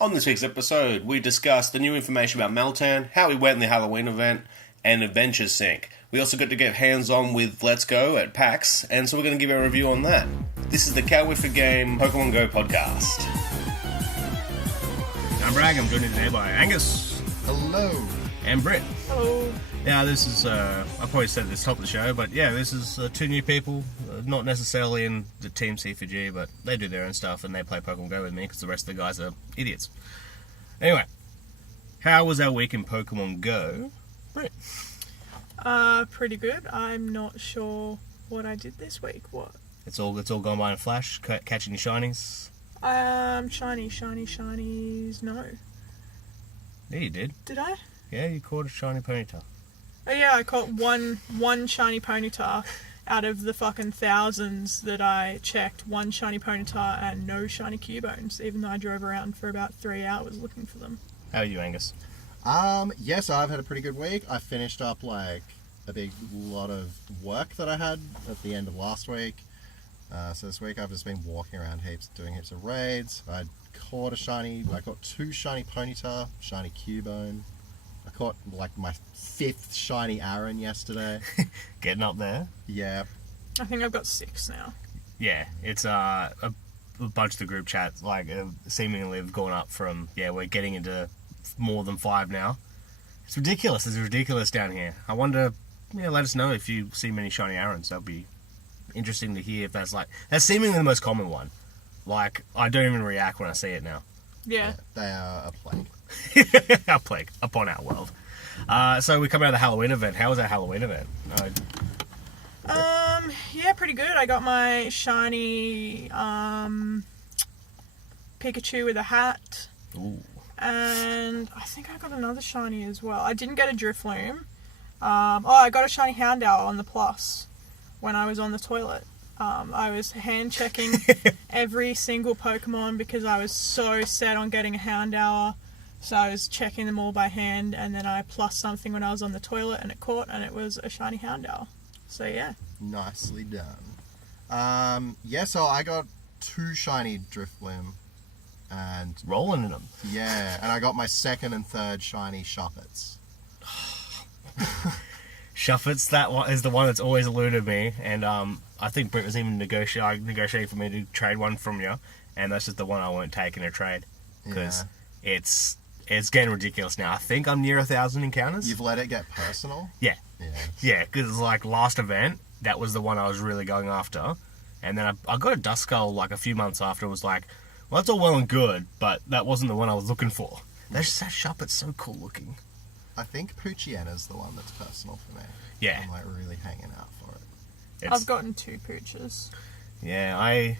On this week's episode, we discuss the new information about Meltan, how we went in the Halloween event, and Adventure Sync. We also got to get hands-on with Let's Go at PAX, and so we're going to give you a review on that. This is the Cowboy for Game Pokemon Go podcast. I'm Bragg, I'm joined today by Angus. Hello. And Britt. Hello. Now this is, I probably said this top of the show, but yeah, this is two new people, not necessarily in the team C4G, but they do their own stuff and they play Pokemon Go with me because the rest of the guys are idiots. Anyway, how was our week in Pokemon Go? Britt? Pretty good. I'm not sure what I did this week. What? It's all gone by in a flash, catching your shinies. Shinies, no. Yeah, you did. Did I? Yeah, you caught a shiny Ponyta. Oh yeah, I caught one shiny Ponyta out of the fucking thousands that I checked. One shiny Ponyta and no shiny Cubones, even though I drove around for about 3 hours looking for them. How are you, Angus? Yes, I've had a pretty good week. I finished up like a big lot of work that I had at the end of last week. So this week I've just been walking around doing heaps of raids. I got 2 shiny Ponyta, shiny Cubone. I caught like my 5th shiny Aaron yesterday. Getting up there. Yeah. I think I've got 6 now. Yeah, it's a bunch of the group chats seemingly have gone up from, we're getting into more than 5 now. It's ridiculous. It's ridiculous down here. I wonder, let us know if you see many shiny Aarons. That'd be interesting to hear if that's seemingly the most common one. Like, I don't even react when I see it now. Yeah. They are a plague. A plague upon our world. So we come out of the Halloween event. How was our Halloween event? Yeah, pretty good. I got my shiny Pikachu with a hat. Ooh. And I think I got another shiny as well. I didn't get a Drifloon. I got a shiny Houndour on the Plus when I was on the toilet. I was hand checking every single Pokemon because I was so set on getting a Houndour. So I was checking them all by hand, and then I plus something when I was on the toilet, and it caught, and it was a shiny Houndour. So yeah. Nicely done. So I got 2 shiny Drifloon. And rolling in them. Yeah, and I got my 2nd and 3rd shiny Shuppets. Shuffits, that one is the one that's always eluded me, and I think Britt was even negotiating for me to trade one from you, and that's just the one I won't take in a trade because it's getting ridiculous now. I think I'm near 1,000 encounters. You've let it get personal? Yeah, because like last event, that was the one I was really going after, and then I got a Duskull like a few months after. It was like, well, that's all well and good, but that wasn't the one I was looking for. That Shuppet's so cool looking. I think Poochiena's the one that's personal for me. Yeah. I'm like really hanging out for it. I've gotten 2 Pooches. Yeah,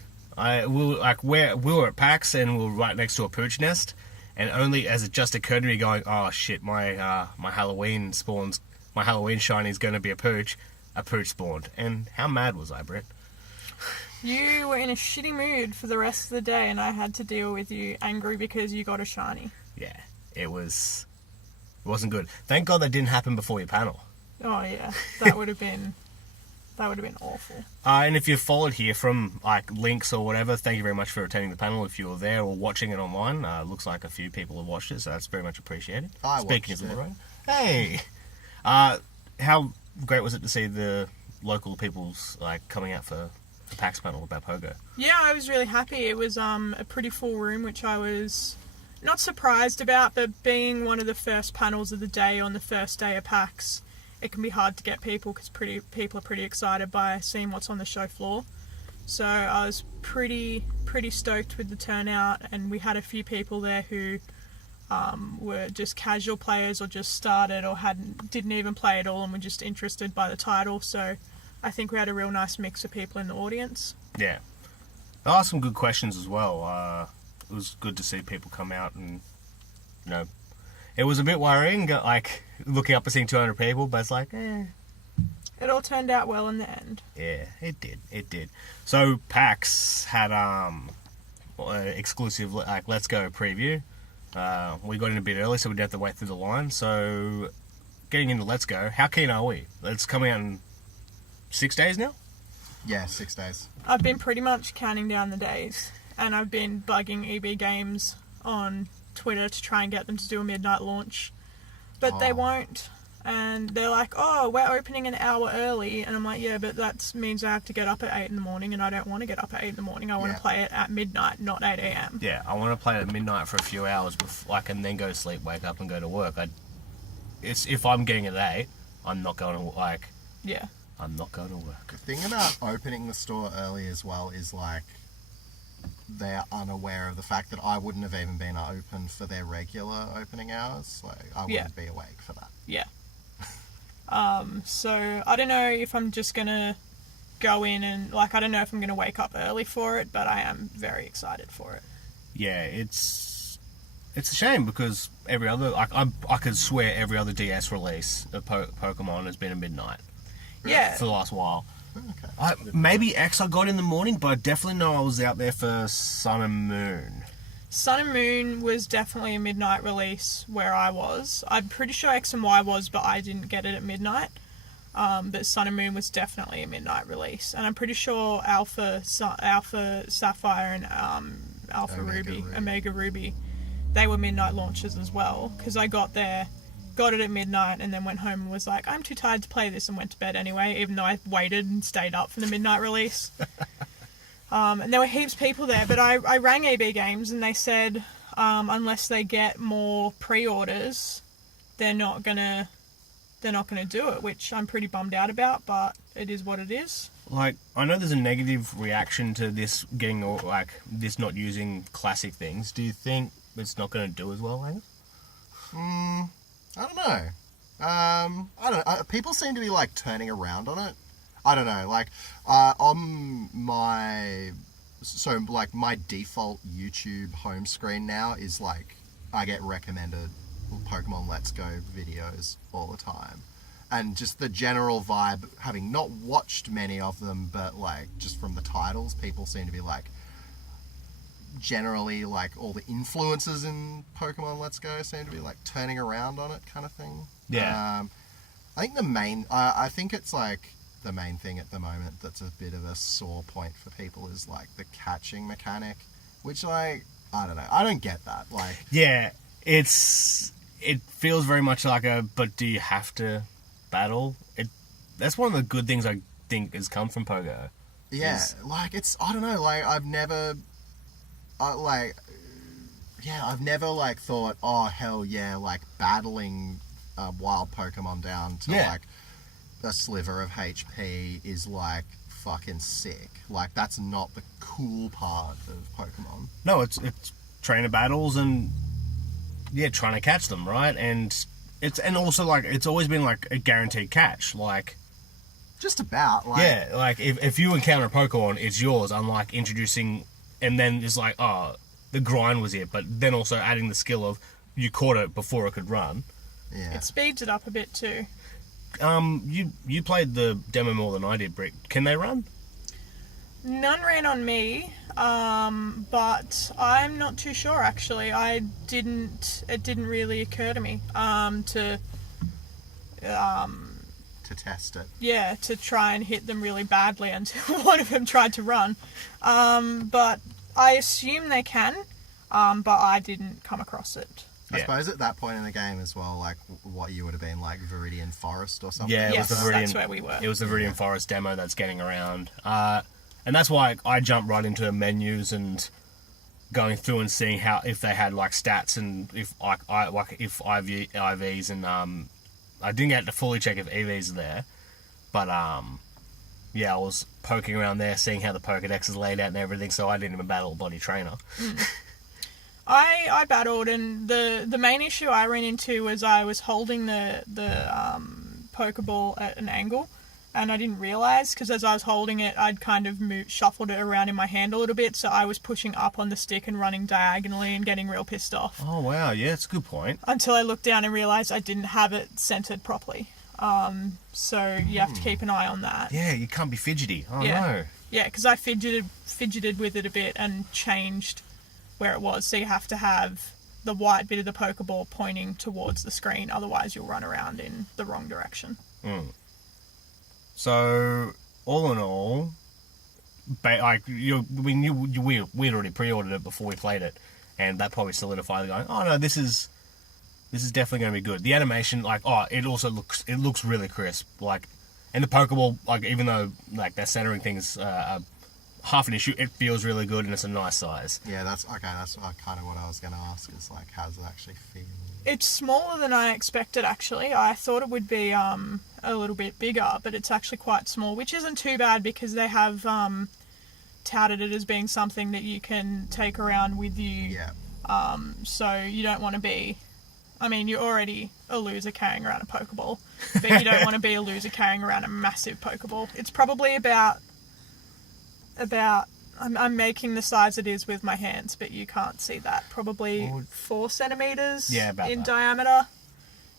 we were at PAX and we were right next to a Pooch nest, and only as it just occurred to me going, oh shit, my Halloween shiny is going to be a Pooch spawned. And how mad was I, Britt? You were in a shitty mood for the rest of the day, and I had to deal with you angry because you got a shiny. Yeah, it wasn't good. Thank God that didn't happen before your panel. Oh yeah, that would have been awful. And if you followed here from like links or whatever, thank you very much for attending the panel. If you were there or watching it online, looks like a few people have watched it, so that's very much appreciated. Speaking of right? Hey, how great was it to see the local people's coming out for the PAX panel about Pogo? Yeah, I was really happy. It was a pretty full room, which I was not surprised about, but being one of the first panels of the day on the first day of PAX, it can be hard to get people because people are pretty excited by seeing what's on the show floor. So I was pretty stoked with the turnout, and we had a few people there who were just casual players or just started or didn't even play at all and were just interested by the title. So I think we had a real nice mix of people in the audience. Yeah. There are some good questions as well. It was good to see people come out and, it was a bit worrying, like, looking up and seeing 200 people, but it's like, It all turned out well in the end. Yeah, it did. So, PAX had, exclusive, Let's Go preview. We got in a bit early, so we didn't have to wait through the line. So, getting into Let's Go, how keen are we? It's coming out in 6 days now? Yeah, 6 days. I've been pretty much counting down the days, and I've been bugging Eevee Games on Twitter to try and get them to do a midnight launch, but they won't. And they're like, oh, we're opening an hour early. And I'm like, yeah, but that means I have to get up at 8 in the morning, and I don't want to get up at 8 in the morning. I want to play it at midnight, not 8 a.m. Yeah, I want to play it at midnight for a few hours before I can then go to sleep, wake up, and go to work. If I'm getting it at 8, I'm not going to, Yeah. I'm not going to work. The thing about opening the store early as well is, like, they're unaware of the fact that I wouldn't have even been open for their regular opening hours. Like, I wouldn't be awake for that. Yeah. So I don't know if I'm just gonna go in and, like, I don't know if I'm gonna wake up early for it, but I am very excited for it. Yeah, it's a shame because every other, I could swear every other DS release of Pokemon has been at midnight. Yeah. For the last while. Okay. Maybe X I got in the morning, but I definitely know I was out there for Sun and Moon. Sun and Moon was definitely a midnight release where I was. I'm pretty sure X and Y was, but I didn't get it at midnight. But Sun and Moon was definitely a midnight release. And I'm pretty sure Alpha Sapphire and Alpha Ruby, Omega Ruby, they were midnight launches as well. Because I got there, got it at midnight, and then went home and was like, I'm too tired to play this, and went to bed anyway, even though I waited and stayed up for the midnight release. And there were heaps of people there, but I rang Eevee Games and they said unless they get more pre-orders, they're not gonna do it, which I'm pretty bummed out about, but it is what it is. Like, I know there's a negative reaction to this getting, like, this not using classic things. Do you think it's not going to do as well, Angus? I don't know. I don't. People seem to be, like, turning around on it. I don't know. Like, on my my default YouTube home screen now is, like, I get recommended Pokemon Let's Go videos all the time. And just the general vibe, having not watched many of them, but, like, just from the titles, people seem to be, like, generally, like, all the influences in Pokemon Let's Go seem to be, like, turning around on it kind of thing. Yeah. I think I think it's, like, the main thing at the moment that's a bit of a sore point for people is, like, the catching mechanic, which, like, I don't know. I don't get that. Like, yeah, it feels very much like but do you have to battle? That's one of the good things I think has come from Pogo. Yeah, like, it's, I don't know, like, I've never, like, thought, oh, hell yeah, like, battling wild Pokemon down to, like, a sliver of HP is, like, fucking sick. Like, that's not the cool part of Pokemon. No, it's trainer battles and, yeah, trying to catch them, right? And also, like, it's always been, like, a guaranteed catch, like... Just about, like... Yeah, like, if you encounter a Pokemon, it's yours, unlike introducing... And then it's like, oh, the grind was it, but then also adding the skill of you caught it before it could run. Yeah. It speeds it up a bit too. You played the demo more than I did, Britt. Can they run? None ran on me, but I'm not too sure actually. It didn't really occur to me to test it. Yeah, to try and hit them really badly until one of them tried to run. But I assume they can, but I didn't come across it. I suppose at that point in the game as well, like, what you would have been, like, Viridian Forest or something. Yeah, yes, that's where we were. It was the Viridian Forest demo that's getting around. And that's why I jumped right into menus and going through and seeing if they had, like, stats and if IVs and I didn't get to fully check if Eevee's there, but yeah, I was poking around there, seeing how the Pokedex is laid out and everything, so I didn't even battle a body trainer. I battled, and the main issue I ran into was I was holding the Pokeball at an angle, and I didn't realise, because as I was holding it, I'd kind of shuffled it around in my hand a little bit, so I was pushing up on the stick and running diagonally and getting real pissed off. Oh, wow, yeah, that's a good point. Until I looked down and realised I didn't have it centred properly. So you have to keep an eye on that. Yeah, you can't be fidgety. Oh, yeah. No. Yeah, because I fidgeted with it a bit and changed where it was, so you have to have the white bit of the Pokeball pointing towards the screen, otherwise you'll run around in the wrong direction. So, all in all, like, we'd already pre-ordered it before we played it, and that probably solidified going, oh no, this is definitely going to be good. The animation, like, it looks really crisp, like, and the Pokeball, like, even though like their centering things are half an issue, it feels really good and it's a nice size. Yeah, that's okay. That's kind of what I was going to ask. Is like, how does it actually feel? It's smaller than I expected, actually. I thought it would be a little bit bigger, but it's actually quite small, which isn't too bad because they have touted it as being something that you can take around with you. Yeah. So you don't want to be... I mean, you're already a loser carrying around a Pokeball, but you don't want to be a loser carrying around a massive Pokeball. It's probably about I'm making the size it is with my hands, but you can't see that. Probably 4 centimeters in diameter.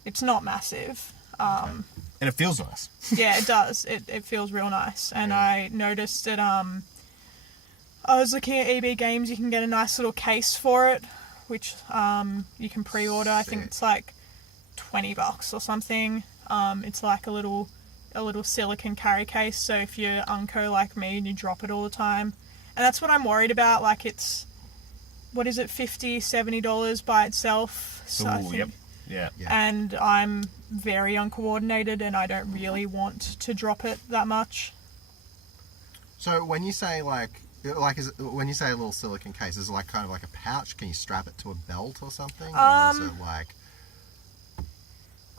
It's not massive. And it feels nice. Yeah, it does. It feels real nice. And I noticed that I was looking at Eevee Games, you can get a nice little case for it, which you can pre-order. I think it's like $20 or something. It's like a little silicone carry case, so if you're unco like me and you drop it all the time, and that's what I'm worried about, like it's, what is it, $50, $70 by itself, so I think, yeah. And I'm very uncoordinated and I don't really want to drop it that much. So when you say when you say a little silicone case, is it like kind of like a pouch? Can you strap it to a belt or something? Or is it like...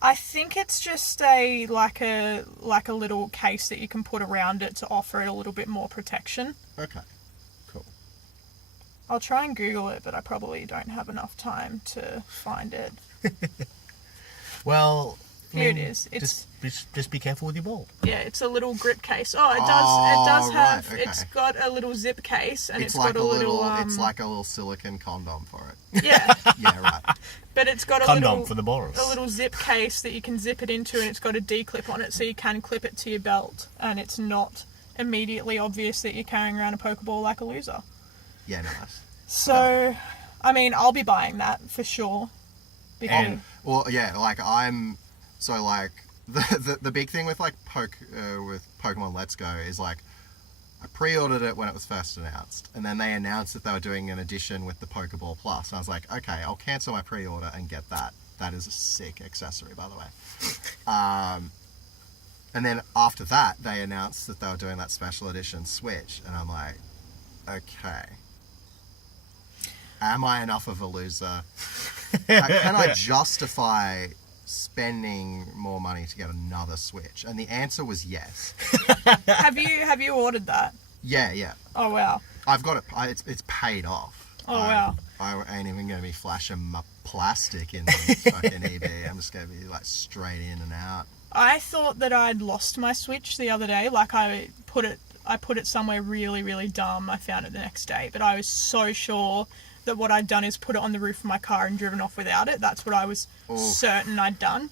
I think it's just a little case that you can put around it to offer it a little bit more protection. Okay, cool. I'll try and Google it, but I probably don't have enough time to find it. Well, here it is. It's just be careful with your ball. Yeah, it's a little grip case. Oh, it does have. Right, okay. It's got a little zip case, and it's like got a little. It's like a little silicone condom for it. Yeah. Yeah, right. But it's got a condom for the balls. A little zip case that you can zip it into, and it's got a D-clip on it, so you can clip it to your belt, and it's not immediately obvious that you're carrying around a Pokeball like a loser. Yeah, nice. So, I mean, I'll be buying that for sure. Because Well, yeah, like I'm... So, like, the big thing with, like, with Pokemon Let's Go is, like, I pre-ordered it when it was first announced, and then they announced that they were doing an edition with the Pokeball Plus, and I was like, okay, I'll cancel my pre-order and get that. That is a sick accessory, by the way. And then after that, they announced that they were doing that special edition Switch, and I'm like, okay. Am I enough of a loser? Can I justify spending more money to get another Switch? And the answer was yes. have you ordered that? Yeah. Oh wow. I've got it. It's paid off. Oh wow. I ain't even going to be flashing my plastic in fucking eBay. I'm just going to be like straight in and out. I thought that I'd lost my Switch the other day. Like I put it somewhere really, really dumb. I found it the next day, but I was so sure that what I'd done is put it on the roof of my car and driven off without it. That's what I was certain I'd done.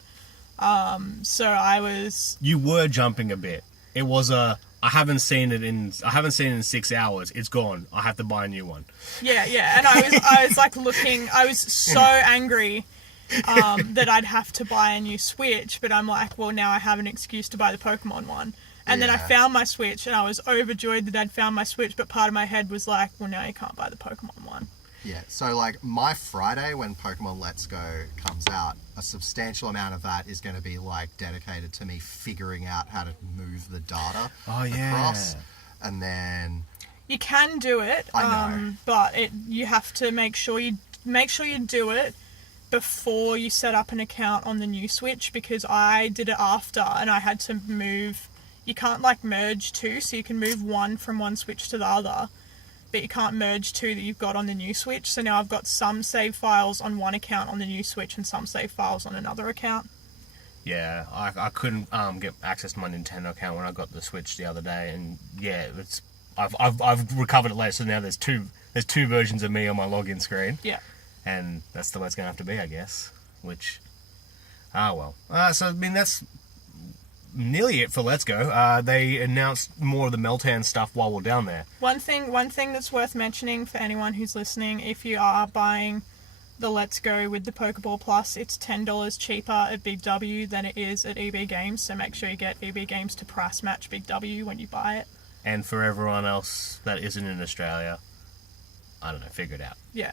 So I was... You were jumping a bit. It was I haven't seen it in 6 hours. It's gone. I have to buy a new one. Yeah. And I was like looking, I was so angry that I'd have to buy a new Switch, but I'm like, well, now I have an excuse to buy the Pokemon one. And then I found my Switch and I was overjoyed that I'd found my Switch, but part of my head was like, well, now you can't buy the Pokemon one. Yeah, so like my Friday when Pokemon Let's Go comes out, a substantial amount of that is going to be like dedicated to me figuring out how to move the data across. And then you can do it, I know. but you have to make sure you do it before you set up an account on the new Switch, because I did it after and I had to move. You can't like merge two, so you can move one from one Switch to the other, but you can't merge two that you've got on the new Switch. So now I've got some save files on one account on the new Switch and some save files on another account. Yeah, I couldn't get access to my Nintendo account when I got the Switch the other day, and yeah, I've recovered it later. So now there's two versions of me on my login screen. Yeah, and that's the way it's gonna have to be, I guess. Which, well. So I mean that's nearly it for Let's Go. They announced more of the Meltan stuff while we're down there. One thing that's worth mentioning for anyone who's listening, if you are buying the Let's Go with the Pokeball Plus, it's $10 cheaper at Big W than it is at Eevee Games, so make sure you get Eevee Games to price match Big W when you buy it. And for everyone else that isn't in Australia, I don't know, figure it out. Yeah.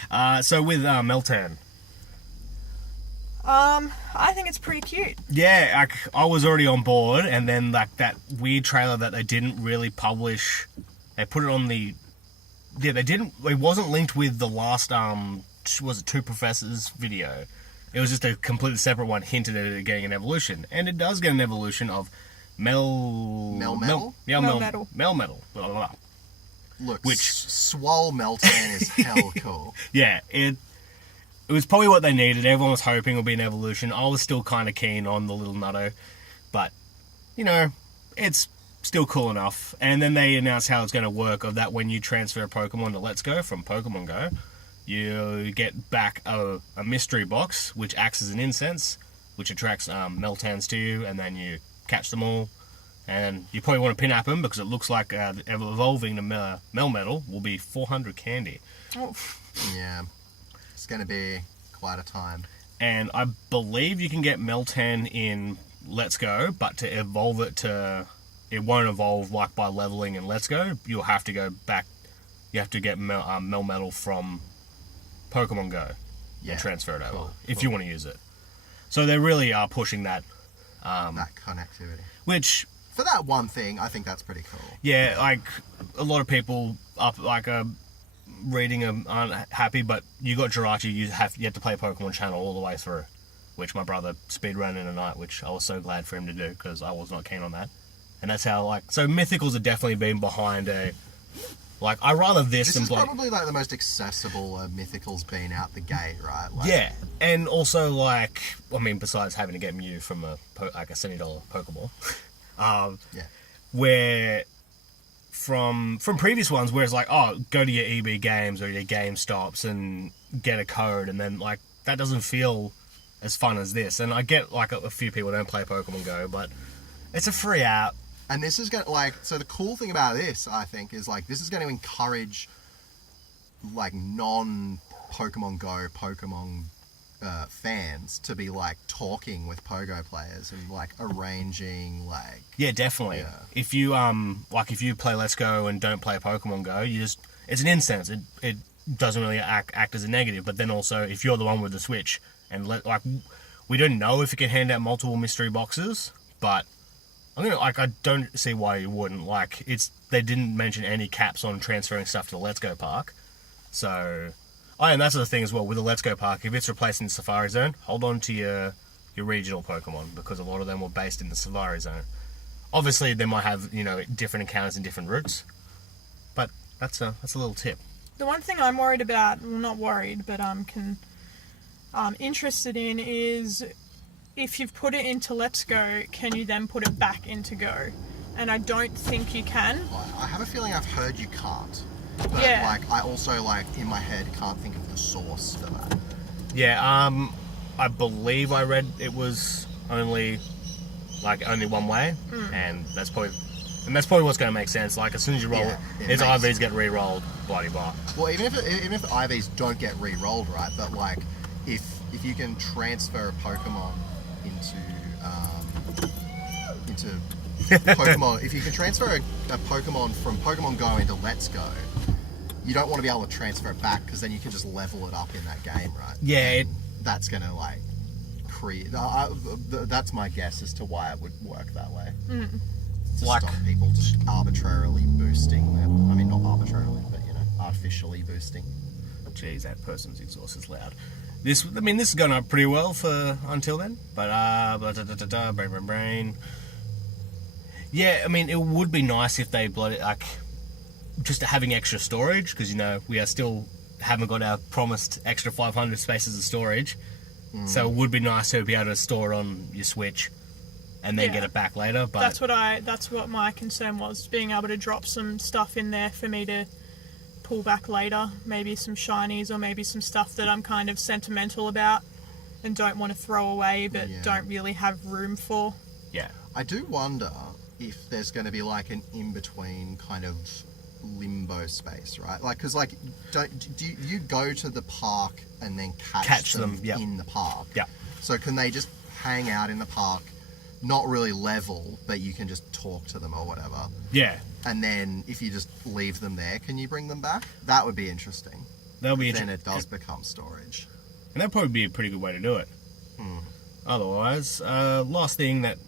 Yeah. So with Meltan. I think it's pretty cute. Yeah, I was already on board, and then like that weird trailer that they didn't really publish, they put it on the. Yeah, they didn't. It wasn't linked with the last was it Two Professors video. It was just a completely separate one, hinted at it getting an evolution, and it does get an evolution of Melmetal? Melmetal. Melmetal. Blah, blah, blah. Look, Which- Swole Meltan is hell cool. Yeah, it was probably what they needed. Everyone was hoping it would be an evolution. I was still kind of keen on the little Nutto, but you know, it's still cool enough. And then they announced how it's going to work. Of that, when you transfer a Pokemon to Let's Go from Pokemon Go, you get back a mystery box which acts as an incense, which attracts Meltans to you, and then you catch them all. And you probably want to pin-up them because it looks like evolving to Melmetal will be 400 candy. Oh, Yeah. It's going to be quite a time. And I believe you can get Meltan in Let's Go, but to evolve it to... It won't evolve like by leveling in Let's Go. You'll have to go back... You have to get Melmetal from Pokemon Go and transfer it over if you want to use it. So they really are pushing that. That connectivity. Which... For that one thing, I think that's pretty cool. Yeah, like a lot of people reading aren't happy, but you got Jirachi, you have to play Pokemon Channel all the way through, which my brother speedran in a night, which I was so glad for him to do because I was not keen on that. And that's how so Mythicals have definitely been behind I rather this than is probably like the most accessible Mythical's been out the gate, right? Yeah, and also besides having to get Mew from a $70 Pokeball. Where from previous ones where it's like, oh, go to your Eevee games or your GameStops and get a code, and then that doesn't feel as fun as this. And I get a few people don't play Pokemon Go, but it's a free app. And this is going to so the cool thing about this, I think, is this is going to encourage non Pokemon Go Pokemon fans to be talking with Pogo players and arranging Yeah, definitely. Yeah. If you if you play Let's Go and don't play Pokemon Go, it's an instance. It doesn't really act as a negative. But then also, if you're the one with the Switch and we don't know if it can hand out multiple mystery boxes, but I don't see why you wouldn't. They didn't mention any caps on transferring stuff to the Let's Go Park, so. Oh, and that's the thing as well with the Let's Go Park. If it's replacing the Safari Zone, hold on to your regional Pokemon because a lot of them were based in the Safari Zone. Obviously, they might have different encounters and different routes, but that's a little tip. the one thing I'm worried about, well, not worried, but interested in is if you've put it into Let's Go, can you then put it back into Go? And I don't think you can. I have a feeling I've heard you can't. But, Yeah. I also, in my head, can't think of the source for that. Yeah, I believe I read it was only one way, and that's probably what's going to make sense. As soon as you roll Yeah, it, it its makes- IVs get re-rolled, bloody blah. Well, even if the IVs don't get re-rolled, right? But if you can transfer a Pokemon into Pokemon, if you can transfer a Pokemon from Pokemon Go into Let's Go, you don't want to be able to transfer it back because then you can just level it up in that game, right? Yeah, And that's gonna create. That's my guess as to why it would work that way. To stop people just arbitrarily boosting them. I mean, not arbitrarily, but artificially boosting. Jeez, that person's exhaust is loud. This has gone up pretty well for until then, but brain. Yeah, I mean, it would be nice if they just having extra storage because we are still haven't got our promised extra 500 spaces of storage, so it would be nice to be able to store it on your Switch and then get it back later. But that's what my concern was, being able to drop some stuff in there for me to pull back later, maybe some shinies or maybe some stuff that I'm kind of sentimental about and don't want to throw away but don't really have room for. yeah, I do wonder if there's going to be an in-between kind of limbo space, right? Because do you go to the park and then catch them yep. in the park? Yeah. So can they just hang out in the park not really level, but you can just talk to them or whatever. Yeah. And then if you just leave them there, can you bring them back? That would be interesting. That'll be Then it does become storage. And that'd probably be a pretty good way to do it. Otherwise, last thing that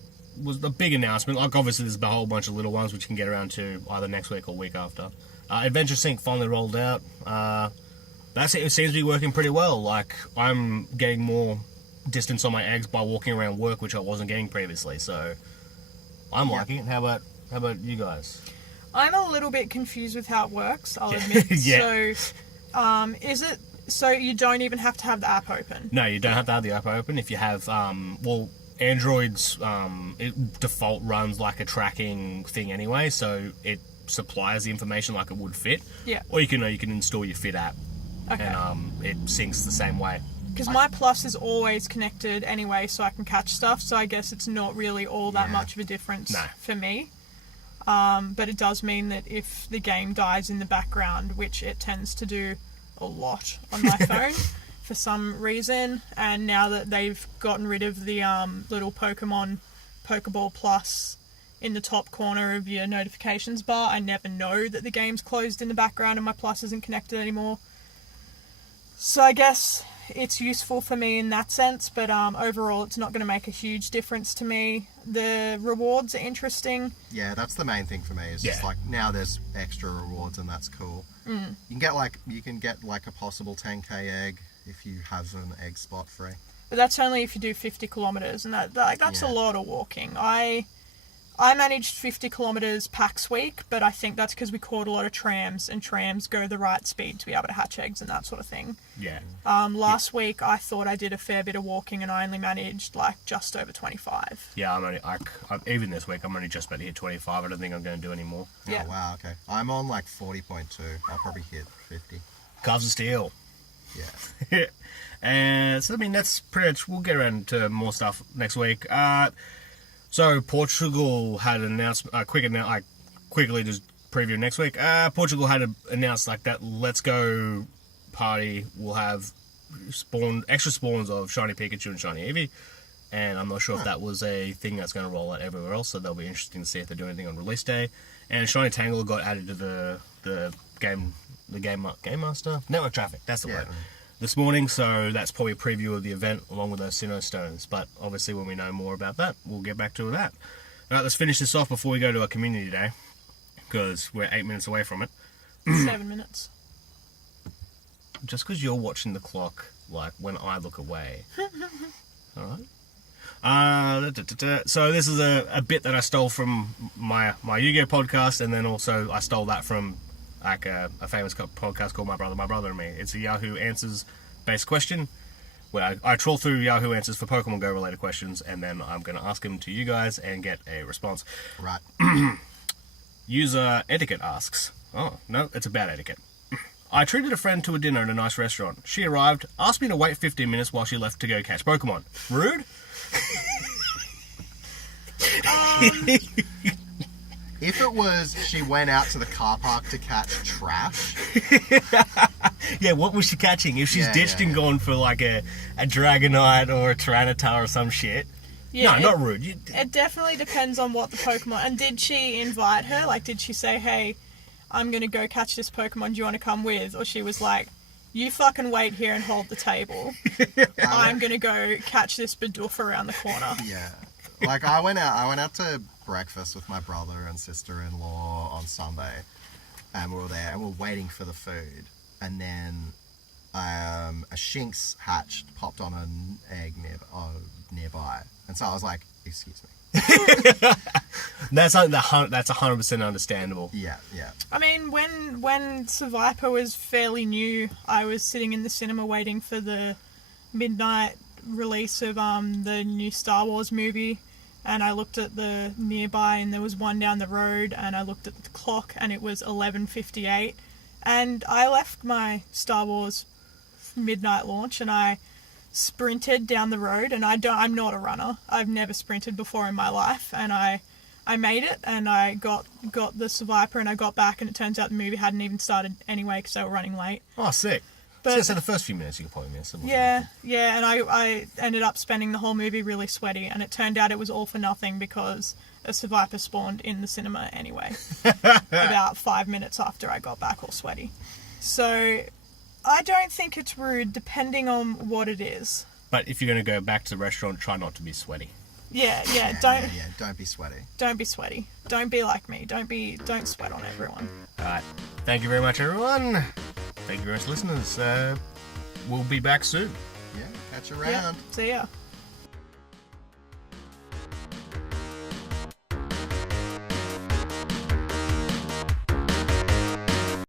was the big announcement, like obviously there's a whole bunch of little ones which you can get around to either next week or week after. Adventure Sync finally rolled out. It seems to be working pretty well. Like, I'm getting more distance on my eggs by walking around work, which I wasn't getting previously, so I'm liking it. How about you guys? I'm a little bit confused with how it works, I'll admit. Yeah. So, is it so you don't even have to have the app open? No, you don't have to have the app open. If you have, Android's it default runs like a tracking thing anyway, so it supplies the information like it would Fit. Yeah. Or you can install your Fit app, Okay. and it syncs the same way. Because my Plus is always connected anyway, so I can catch stuff. So I guess it's not really all that much of a difference for me. But it does mean that if the game dies in the background, which it tends to do a lot on my phone for some reason, and now that they've gotten rid of the little Pokeball Plus in the top corner of your notifications bar, I never know that the game's closed in the background and my Plus isn't connected anymore. So I guess it's useful for me in that sense, but overall it's not going to make a huge difference to me. The rewards are interesting. Yeah, that's the main thing for me. Is just like now there's extra rewards and that's cool. You can get like a possible 10k egg if you have an egg spot free. But that's only if you do 50 kilometers, and that's a lot of walking. I managed 50 kilometers PAX week, but I think that's because we caught a lot of trams, and trams go the right speed to be able to hatch eggs and that sort of thing. Yeah. Last week I thought I did a fair bit of walking, and I only managed like just over 25. Yeah, I'm even this week I'm only just about to hit 25. I don't think I'm going to do any more. Yeah. Oh, wow, okay. I'm on like 40.2. I'll probably hit 50. Calves of steel. Yeah. And so I mean that's pretty much. We'll get around to more stuff next week. So Portugal had an announcement. Quickly just preview next week. Portugal had announced like that Let's Go party will have extra spawns of shiny Pikachu and shiny Eevee, and I'm not sure if that was a thing that's going to roll out everywhere else. So that'll be interesting to see if they do anything on release day. And shiny Tangle got added to the game master network traffic. That's the word. This morning, so that's probably a preview of the event along with those Sinnoh Stones. But obviously, when we know more about that, we'll get back to that. All right, let's finish this off before we go to our community day, because we're 8 minutes away from it. 7 minutes. Just because you're watching the clock, like when I look away. All right. So this is a bit that I stole from my Yu-Gi-Oh podcast, and then also I stole that from like a famous podcast called My Brother and Me. It's a Yahoo Answers based question where I troll through Yahoo Answers for Pokemon Go related questions, and then I'm going to ask them to you guys and get a response. Right. User Etiquette asks, oh, no, it's about etiquette. I treated a friend to a dinner at a nice restaurant. She arrived, asked me to wait 15 minutes while she left to go catch Pokemon. Rude? If it was she went out to the car park to catch trash. Yeah, what was she catching? If she's ditched and gone for like a Dragonite or a Tyranitar or some shit. Yeah, no, not rude. It definitely depends on what the Pokemon... And did she invite her? Like, did she say, hey, I'm going to go catch this Pokemon, do you want to come with? Or she was like, you fucking wait here and hold the table. I'm going to go catch this Bidoof around the corner. Yeah. Like, I went out to breakfast with my brother and sister-in-law on Sunday, and we were there and we were waiting for the food, and then a Shinx hatched popped on an egg nearby, and so I was like, excuse me. That's 100% understandable. Yeah. I mean, when Survivor was fairly new, I was sitting in the cinema waiting for the midnight release of the new Star Wars movie, and I looked at the nearby and there was one down the road, and I looked at the clock and it was 11:58, and I left my Star Wars midnight launch and I sprinted down the road, and I'm not a runner. I've never sprinted before in my life, and I made it, and I got the Survivor, and I got back, and it turns out the movie hadn't even started anyway because they were running late. Oh, sick. But So the first few minutes you could probably miss. yeah, and I ended up spending the whole movie really sweaty, and it turned out it was all for nothing because a Survivor spawned in the cinema anyway, about 5 minutes after I got back all sweaty. So I don't think it's rude, depending on what it is. But if you're going to go back to the restaurant, try not to be sweaty. Yeah, Don't be sweaty. don't be sweaty. Don't be like me. Don't sweat on everyone. All right. Thank you very much, everyone. Thank you very much, listeners. We'll be back soon. Yeah, catch you Yeah, around. see ya.